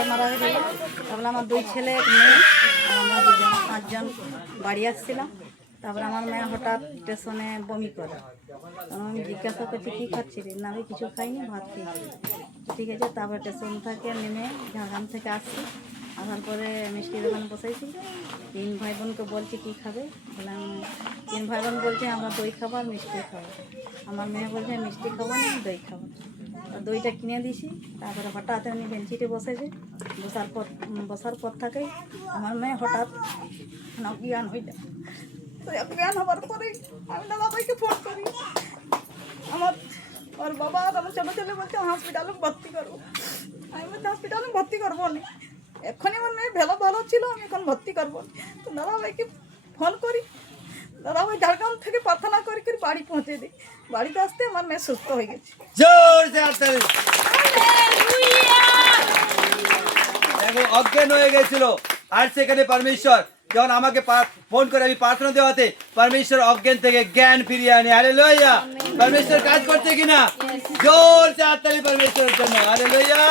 ভাই মারা গেছে, তারপরে আমার 2 ছেলে 1 মেয়ে, আর আমরা 2জন 5জন বাড়ি আসছিলাম। তারপরে আমার মেয়ে হঠাৎ স্টেশনে বমি করে। আমি জিজ্ঞাসা করছি কী খাচ্ছিলি? না আমি কিছু খাইনি, ভাত খেয়েছি। ঠিক আছে, তারপরে স্টেশন থেকে নেমে ঝাড়গ্রাম থেকে আসছি। আসার পরে মিষ্টি দোকানে বসেছি। 3 ভাই বোনকে বলছি কী খাবে, বললাম 3 ভাই বোন বলছে আমরা দই খাবো আর মিষ্টি খাবো। আমার মেয়ে বলছে মিষ্টি খাবো না, দই খাবো। দইটা কিনে দিছি। তারপরে হঠাৎ উনি বেঞ্চিতে বসেছে, বসার পর থেকেই আমার মেয়ে হঠাৎ অজ্ঞান হয়ে যায়। তো অজ্ঞান হওয়ার পরেই আমি দাদাভাইকে ফোন করি। ওর বাবা আর আমার ছোটো ছেলে বলছে হসপিটালে ভর্তি করবো। আমি বলছি হসপিটালে ভর্তি করবো না, এক্ষুনি আমার মেয়ে ভালো ছিল, আমি এখন ভর্তি করবো। তো দাদাভাইকে ফোন করি, দাদাভাই ঝাড়গ্রাম থেকে প্রার্থনা করে বাড়ি পৌঁছে দিই। বাড়িতে আসতে আমার মেয়ে সুস্থ হয়ে গেছে। দেখো অজ্ঞান হয়ে গেছিল, আর সেখানে পরমেশ্বর যখন আমাকে ফোন করে আমি প্রার্থনা দেওয়াতে পরমেশ্বর অজ্ঞান থেকে জ্ঞান ফিরিয়ে আনে। হালেলুয়া! পরমেশ্বর কাজ করছে কিনা? জোর সে হাততালি পরমেশ্বরের জন্য। হালেলুয়া!